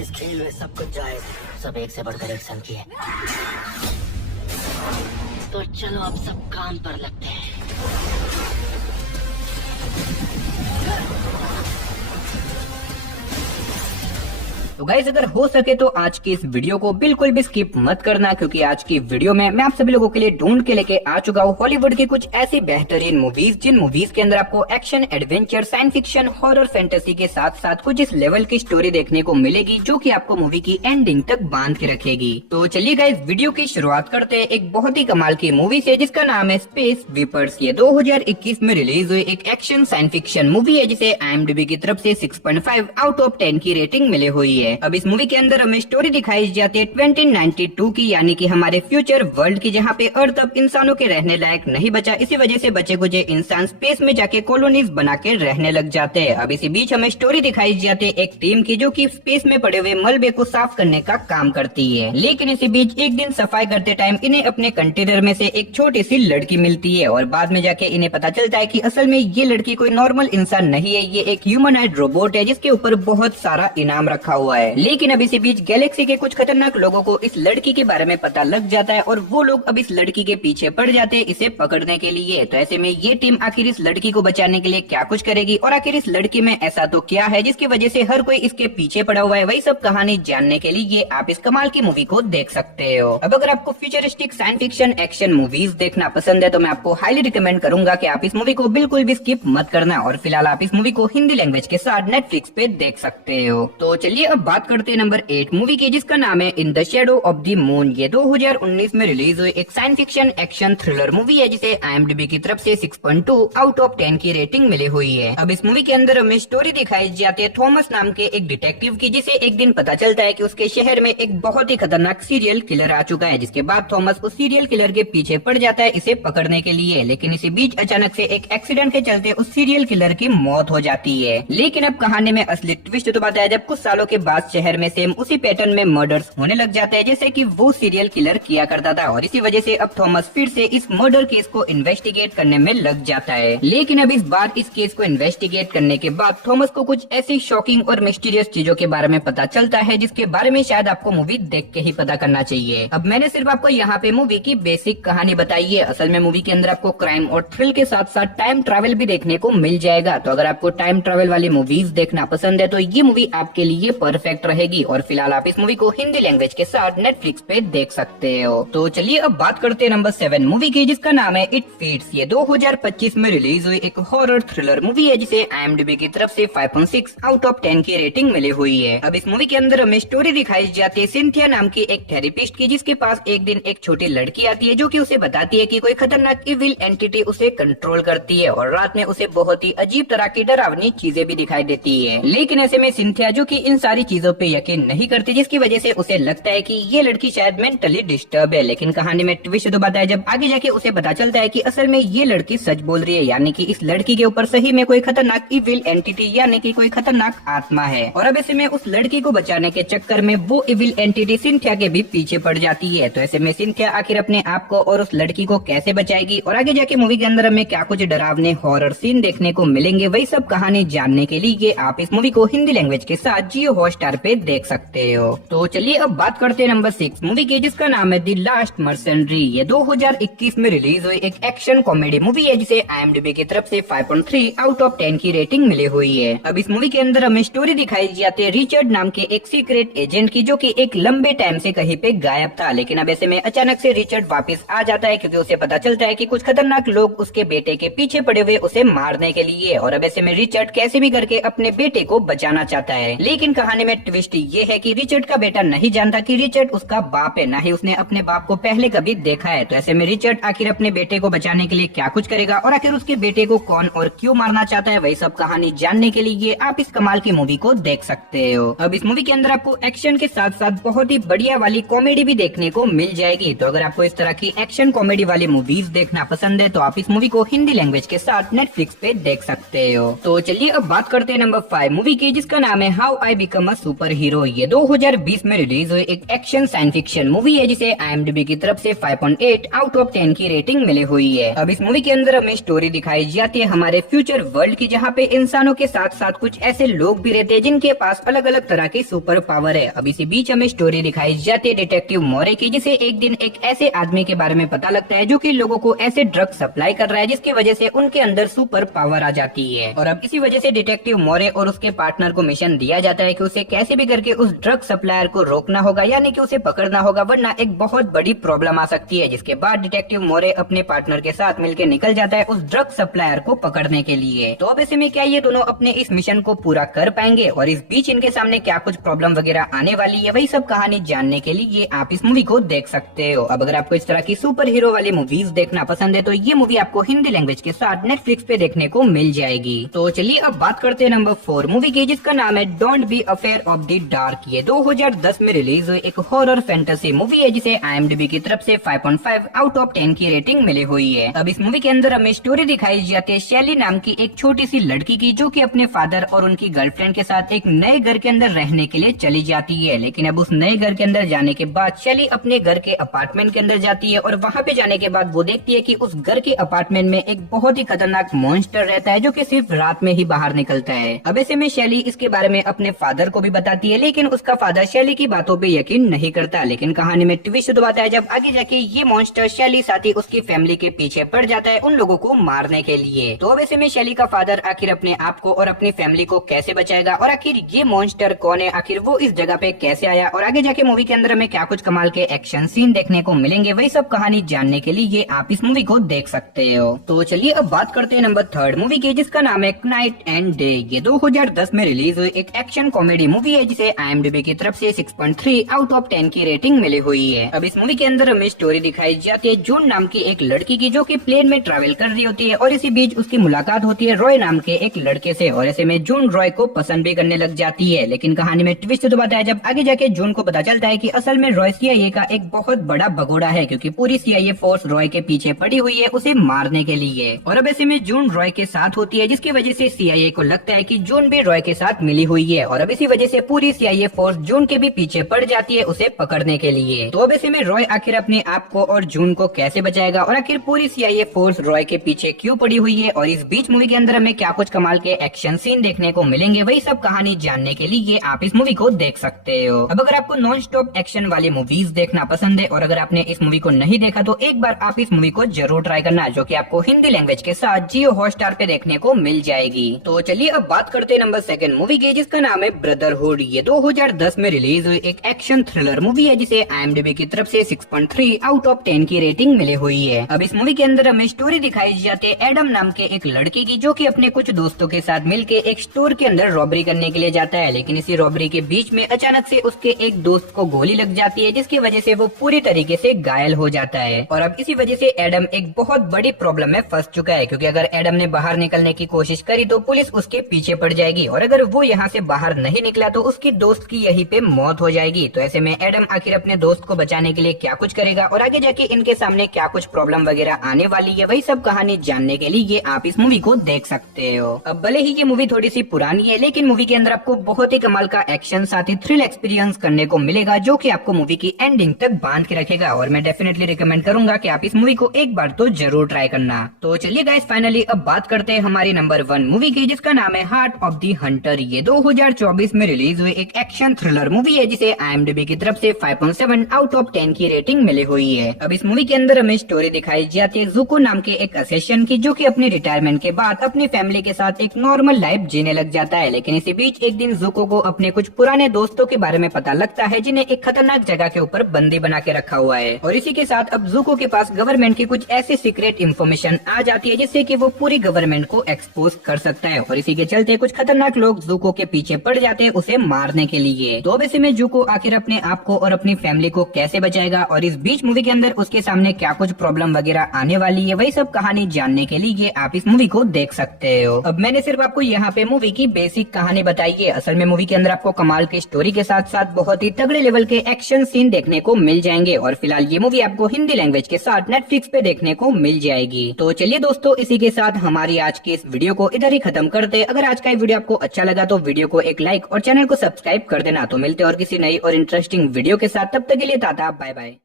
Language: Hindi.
इस खेल में सब कुछ जायज, सब एक से बढ़कर एक संग की है। तो चलो अब सब काम पर लगते हैं। तो गाइस अगर हो सके तो आज की इस वीडियो को बिल्कुल भी स्किप मत करना, क्योंकि आज की वीडियो में मैं आप सभी लोगों के लिए ढूंढ के लेके आ चुका हूँ हॉलीवुड की कुछ ऐसी बेहतरीन मूवीज, जिन मूवीज के अंदर आपको action, adventure, science fiction, horror, fantasy के साथ साथ कुछ इस लेवल की स्टोरी देखने को मिलेगी जो कि आपको मूवी की एंडिंग तक बांध के रखेगी। तो चलिए गाइस वीडियो की शुरुआत करते हैं एक बहुत ही कमाल की मूवी से, जिसका नाम है स्पेस वीपर्स। ये 2021 में रिलीज हुई एक एक्शन साइंस फिक्शन मूवी है, जिसे IMDb की तरफ से 6.5 आउट ऑफ 10 की रेटिंग मिले हुई है। अब इस मूवी के अंदर हमें स्टोरी दिखाई जाती है 2092 की, यानी कि हमारे फ्यूचर वर्ल्ड की, जहाँ पे अर्थ अब इंसानों के रहने लायक नहीं बचा। इसी वजह से बचे कुचे इंसान स्पेस में जाके कॉलोनीज बना के रहने लग जाते हैं। अब इसी बीच हमें स्टोरी दिखाई जाती है एक टीम की, जो कि स्पेस में पड़े हुए मलबे को साफ करने का काम करती है। लेकिन इसी बीच एक दिन सफाई करते टाइम इन्हें अपने कंटेनर में से एक छोटी सी लड़की मिलती है, और बाद में जाके इन्हें पता चलता है कि असल में ये लड़की कोई नॉर्मल इंसान नहीं है, ये एक ह्यूमनॉइड रोबोट है जिसके ऊपर बहुत सारा इनाम रखा हुआ है। लेकिन अब इसी बीच गैलेक्सी के कुछ खतरनाक लोगों को इस लड़की के बारे में पता लग जाता है, और वो लोग अब इस लड़की के पीछे पड़ जाते हैं इसे पकड़ने के लिए। तो ऐसे में ये टीम आखिर इस लड़की को बचाने के लिए क्या कुछ करेगी, और आखिर इस लड़की में ऐसा तो क्या है जिसकी वजह से हर कोई इसके पीछे पड़ा हुआ है, वही सब कहानी जानने के लिए आप इस कमाल की मूवी को देख सकते हो। अब अगर आपको futuristic science fiction action movies देखना पसंद है तो मैं आपको हाईली रिकमेंड करूंगा कि आप इस मूवी को बिल्कुल भी स्किप मत करना, और फिलहाल आप इस मूवी को हिंदी लैंग्वेज के साथ नेटफ्लिक्स पे देख सकते हो। तो चलिए अब बात करते हैं नंबर 8 मूवी की, जिसका नाम है in the shadow of the moon. ये 2019 में रिलीज हुई एक science fiction action thriller movie है, जिसे IMDb की तरफ से 6.2 आउट ऑफ 10 की रेटिंग मिली हुई है। अब इस मूवी के अंदर हमें स्टोरी दिखाई जाती है थॉमस नाम के एक डिटेक्टिव की, जिसे एक दिन पता चलता है कि उसके शहर में एक बहुत ही खतरनाक सीरियल किलर आ चुका है, जिसके बाद थॉमस उस सीरियल किलर के पीछे पड़ जाता है इसे पकड़ने के लिए। लेकिन इसी बीच अचानक से एक एक्सीडेंट के चलते उस सीरियल किलर की मौत हो जाती है। लेकिन अब कहानी में असली ट्विस्ट तो बताया जब कुछ सालों के बाद शहर में सेम उसी पैटर्न में मर्डर्स होने लग जाता है जैसे कि वो सीरियल किलर किया करता था, और इसी वजह से अब थॉमस फिर से इस मर्डर केस को इन्वेस्टिगेट करने में लग जाता है। लेकिन अब इस बार इस केस को इन्वेस्टिगेट करने के बाद थॉमस को कुछ ऐसी शॉकिंग और मिस्टीरियस चीजों के बारे में पता चलता है, जिसके बारे में शायद आपको मूवी देख के ही पता करना चाहिए। अब मैंने सिर्फ आपको यहाँ पे मूवी की बेसिक कहानी बताई है। असल में मूवी के अंदर आपको क्राइम और थ्रिल के साथ साथ टाइम ट्रैवल भी देखने को मिल जाएगा। तो अगर आपको टाइम ट्रैवल वाली मूवीज देखना पसंद है तो ये मूवी आपके लिए परफेक्ट रहेगी, और फिलहाल आप इस मूवी को हिंदी लैंग्वेज के साथ नेटफ्लिक्स पे देख सकते हो। तो चलिए अब बात करते हैं नंबर 7 मूवी की, जिसका नाम है इट फीड्स। ये 2025 में रिलीज हुई एक हॉरर थ्रिलर मूवी है, जिसे IMDb की तरफ से 5.6 आउट ऑफ 10 की रेटिंग मिली हुई है। अब इस मूवी के अंदर हमें स्टोरी दिखाई जाती है सिंथिया नाम की एक थेरेपिस्ट की, जिसके पास एक दिन एक छोटी लड़की आती है जो कि उसे बताती है कि कोई खतरनाक इविल एंटिटी उसे कंट्रोल करती है, और रात में उसे बहुत ही अजीब तरह की डरावनी चीजें भी दिखाई देती है। लेकिन ऐसे में सिंथिया, जो कि इन सारी चीजों पे यकीन नहीं करती, जिसकी वजह से उसे लगता है कि ये लड़की शायद मेंटली डिस्टर्ब है। लेकिन कहानी में ट्विस्ट तो बताया जब आगे जाके उसे पता चलता है कि असल में ये लड़की सच बोल रही है, यानी कि इस लड़की के ऊपर सही में कोई खतरनाक इविल एंटिटी यानी कि कोई खतरनाक आत्मा है। और अब ऐसे में उस लड़की को बचाने के चक्कर में वो इविल एंटिटी सिंथिया के भी पीछे पड़ जाती है। तो ऐसे में सिंथिया आखिर अपने आप को और उस लड़की को कैसे बचाएगी, और आगे जाके मूवी के अंदर हमें क्या कुछ डरावने हॉरर सीन देखने को मिलेंगे, वही सब कहानी जानने के लिए आप इस मूवी को हिंदी लैंग्वेज के साथ जियो हॉटस्टार पे देख सकते हो। तो चलिए अब बात करते हैं नंबर 6 मूवी की, जिसका नाम है द लास्ट मर्सेंट्री। ये 2021 में रिलीज हुई एक एक्शन कॉमेडी मूवी है, जिसे IMDb की तरफ से 5.3 आउट ऑफ 10 की रेटिंग मिली हुई है। अब इस मूवी के अंदर हमें स्टोरी दिखाई जाती है रिचर्ड नाम के एक सीक्रेट एजेंट की, जो कि एक लंबे टाइम से कहीं पे गायब था। लेकिन अब ऐसे में अचानक से रिचर्ड वापस आ जाता है, क्योंकि उसे पता चलता है कि कुछ खतरनाक लोग उसके बेटे के पीछे पड़े हुए उसे मारने के लिए। और अब ऐसे में रिचर्ड कैसे भी करके अपने बेटे को बचाना चाहता है। लेकिन कहानी में ट्विस्ट ये है कि रिचर्ड का बेटा नहीं जानता कि रिचर्ड उसका बाप है, ना ही उसने अपने बाप को पहले कभी देखा है। तो ऐसे में रिचर्ड आखिर अपने बेटे को बचाने के लिए क्या कुछ करेगा, और आखिर उसके बेटे को कौन और क्यों मारना चाहता है, वही सब कहानी जानने के लिए आप इस कमाल की मूवी को देख सकते हो। अब इस मूवी के अंदर आपको एक्शन के साथ साथ बहुत ही बढ़िया वाली कॉमेडी भी देखने को मिल जाएगी। तो अगर आपको इस तरह की एक्शन कॉमेडी वाली मूवीज देखना पसंद है तो आप इस मूवी को हिंदी लैंग्वेज के साथ नेटफ्लिक्स पे देख सकते हो। तो चलिए अब बात करते हैं नंबर 5 मूवी की, जिसका नाम है how I become a super hero. ये 2020 में रिलीज हुई एक एक्शन साइंस फिक्शन मूवी है जिसे IMDb की तरफ से 5.8 आउट ऑफ 10 की रेटिंग मिली हुई है। अब इस मूवी के अंदर हमें स्टोरी दिखाई जाती है हमारे फ्यूचर वर्ल्ड की, जहाँ पे इंसानों के साथ साथ कुछ ऐसे लोग भी रहते हैं जिनके पास अलग अलग तरह की सुपर पावर है। अब इसी बीच हमें स्टोरी दिखाई जाती है डिटेक्टिव मोरे की, जिसे एक दिन एक ऐसे आदमी के बारे में पता लगता है जो कि लोगों को ऐसे ड्रग सप्लाई कर रहा है जिसकी वजह से उनके अंदर सुपर पावर आ जाती है। और अब इसी वजह से डिटेक्टिव मोरे और उसके पार्टनर को मिशन दिया जाता है कि उसे कैसे भी करके उस ड्रग सप्लायर को रोकना होगा, यानी कि उसे पकड़ना होगा, वरना एक बहुत बड़ी प्रॉब्लम आ सकती है। जिसके बाद डिटेक्टिव मोरे अपने पार्टनर के साथ मिलकर निकल जाता है उस ड्रग सप्लायर को पकड़ने के लिए। तो अब ऐसे में क्या ये दोनों अपने इस मिशन को पूरा कर पाएंगे और इस बीच इनके सामने क्या कुछ प्रॉब्लम वगैरह आने वाली है, वही सब कहानी जानने के लिए आप इस मूवी को देख सकते हो। अब अगर आपको इस तरह की सुपर हीरो वाली मूवीज देखना पसंद है तो ये मूवी आपको हिंदी लैंग्वेज के साथ नेटफ्लिक्स पे देखने को मिल जाएगी। तो चलिए अब बात करते हैं नंबर 4 मूवी की, जिसका नाम है don't be affair of the dark. ये 2010 में रिलीज हुई एक हॉरर फैंटेसी मूवी है जिसे IMDb की तरफ से 5.5 आउट ऑफ 10 की रेटिंग मिली हुई है। अब इस मूवी के अंदर हमें स्टोरी दिखाई जाती है शैली नाम की एक छोटी सी लड़की की, जो कि अपने फादर और उनकी गर्लफ्रेंड के साथ एक नए घर के अंदर रहने के लिए चली जाती है। लेकिन अब उस नए घर के अंदर जाने के बाद शैली अपने घर के अपार्टमेंट के अंदर जाती है और वहाँ पे जाने के बाद वो देखती है कि उस घर के अपार्टमेंट में एक बहुत ही खतरनाक मॉन्स्टर रहता है जो कि सिर्फ रात में ही बाहर निकलता है। अब ऐसे में शैली इसके बारे में अपने फादर को भी बताती है, लेकिन उसका फादर शैली की बातों पे यकीन नहीं करता। लेकिन कहानी में ट्विस्ट आता है जब आगे जाके ये मॉन्स्टर शैली साथ ही उसकी फैमिली के पीछे पड़ जाता है उन लोगों को मारने के लिए। तो अब ऐसे में शैली का फादर आखिर अपने आप को और अपनी फैमिली को कैसे बचाएगा और आखिर ये मॉन्स्टर कौन है, आखिर वो इस जगह पे कैसे आया और आगे जाके मूवी के अंदर हमें क्या कुछ कमाल के एक्शन सीन देखने को मिलेंगे, वही सब कहानी जानने के लिए आप इस मूवी को देख सकते हो। तो चलिए अब बात करते हैं नंबर 3 मूवी की, जिसका नाम है नाइट एंड डे। ये 2010 में रिलीज हुई एक एक्शन कॉमेडी मूवी है जिसे IMDb की तरफ से 6.3 आउट ऑफ 10 की रेटिंग मिली हुई है। अब इस मूवी के अंदर हमें स्टोरी दिखाई जाती है जून नाम की एक लड़की की, जो कि प्लेन में ट्रैवल कर रही होती है और इसी बीच उसकी मुलाकात होती है रॉय नाम के एक लड़के से और ऐसे में जून रॉय को पसंद भी करने लग जाती है। लेकिन कहानी में ट्विस्ट तो बताया जब आगे जाके जून को पता चलता है कि असल में रॉय CIA का एक बहुत बड़ा भगोड़ा है, क्योंकि पूरी CIA फोर्स रॉय के पीछे पड़ी हुई है उसे मारने के लिए। और अब ऐसे में जून रॉय के साथ होती है, जिसकी वजह से CIA को लगता है कि जून भी रॉय के साथ मिली हुई है और अब इसी वजह से पूरी CIA फोर्स जून के भी पीछे पड़ जाती है उसे पकड़ने के लिए। तो अब ऐसे में रॉय आखिर अपने आप को और जून को कैसे बचाएगा और आखिर पूरी CIA फोर्स रॉय के पीछे क्यों पड़ी हुई है और इस बीच मूवी के अंदर हमें क्या कुछ कमाल के एक्शन सीन देखने को मिलेंगे, वही सब कहानी जानने के लिए आप इस मूवी को देख सकते हो। अब अगर आपको नॉन स्टॉप एक्शन वाली मूवीज देखना पसंद है और अगर आपने इस मूवी को नहीं देखा तो एक बार आप इस मूवी को जरूर ट्राई करना, जो कि आपको हिंदी लैंग्वेज के साथ जियो हॉटस्टार पे देखने को मिल जाएगी। तो चलिए अब बात करते हैं नंबर 2 मूवी की, जिसका नाम है ब्रदरहुड। ये 2010 में रिलीज हुई एक एक्शन थ्रिलर मूवी है जिसे IMDb की तरफ से 6.3 आउट ऑफ 10 की रेटिंग मिली हुई है। अब इस मूवी के अंदर हमें स्टोरी दिखाई जाती है एडम नाम के एक लड़के की, जो कि अपने कुछ दोस्तों के साथ मिलके एक स्टोर के अंदर रॉबरी करने के लिए जाता है। लेकिन इसी रॉबरी के बीच में अचानक से उसके एक दोस्त को गोली लग जाती है, जिसकी वजह से वो पूरी तरीके से घायल हो जाता है और अब इसी वजह से एडम एक बहुत बड़ी प्रॉब्लम में फंस चुका है, क्योंकि अगर एडम ने बाहर निकलने की कोशिश करी तो पुलिस उसके पीछे पड़ जाएगी और अगर वो यहाँ से बाहर नहीं निकला तो उसकी दोस्त की यहीं पे मौत हो जाएगी। तो ऐसे में एडम आखिर अपने दोस्त को बचाने के लिए क्या कुछ करेगा और आगे जाके इनके सामने क्या कुछ प्रॉब्लम वगैरह आने वाली है, वही सब कहानी जानने के लिए आप इस मूवी को देख सकते हो। अब भले ही ये मूवी थोड़ी सी पुरानी है, लेकिन मूवी के अंदर आपको बहुत ही कमाल का एक्शन साथ ही थ्रिल एक्सपीरियंस करने को मिलेगा, जो कि आपको मूवी की एंडिंग तक बांध के रखेगा और मैं डेफिनेटली रिकमेंड करूंगा कि आप इस मूवी को एक बार तो जरूर ट्राई करना। तो चलिए गाइस फाइनली अब बात करते हैं हमारी नंबर 1 मूवी की, जिसका नाम है हार्ट ऑफ द हंटर। ये 2024 में रिलीज हुई एक एक्शन थ्रिलर मूवी है जिसे IMDb की तरफ से 5.7 आउट ऑफ 10 की रेटिंग मिली हुई है। अब इस मूवी के अंदर हमें स्टोरी दिखाई जाती है जुको नाम के एक असेशन की, जो कि अपने रिटायरमेंट के बाद अपनी फैमिली के साथ एक नॉर्मल लाइफ जीने लग जाता है। लेकिन इसी बीच एक दिन जुको को अपने कुछ पुराने दोस्तों के बारे में पता लगता है, जिन्हें एक खतरनाक जगह के ऊपर बंदी बना के रखा हुआ है और इसी के साथ अब जुको के पास गवर्नमेंट की कुछ ऐसी सीक्रेट इन्फॉर्मेशन आ जाती है जिससे कि वो पूरी गवर्नमेंट को एक्सपोज कर सकता है और इसी के चलते कुछ खतरनाक लोग जुको के पीछे पड़ जाते हैं उसे मारने के लिए। तो अब ऐसे में जुको आखिर अपने आप को और अपनी फैमिली को कैसे बचाएगा और इस बीच मूवी के अंदर उसके सामने क्या कुछ प्रॉब्लम वगैरह आने वाली है, वही सब कहानी जानने के लिए आप इस मूवी को देख सकते हो। अब मैंने सिर्फ आपको यहाँ पे मूवी की बेसिक कहानी बताई है, असल में मूवी के अंदर आपको कमाल की स्टोरी के साथ साथ बहुत ही तगड़े लेवल के एक्शन सीन देखने को मिल जाएंगे और फिलहाल ये मूवी आपको हिंदी लैंग्वेज के साथ नेटफ्लिक्स पे देखने को मिल जाएगी। तो चलिए दोस्तों, इसी के साथ हमारी आज की इस वीडियो को इधर ही खत्म करते। अगर आज का वीडियो आपको अच्छा लगा तो वीडियो को एक लाइक और चैनल को सब्सक्राइब कर देना। तो मिलते हैं और किसी नई और इंटरेस्टिंग वीडियो के साथ, तब तक के लिए टाटा बाय बाय।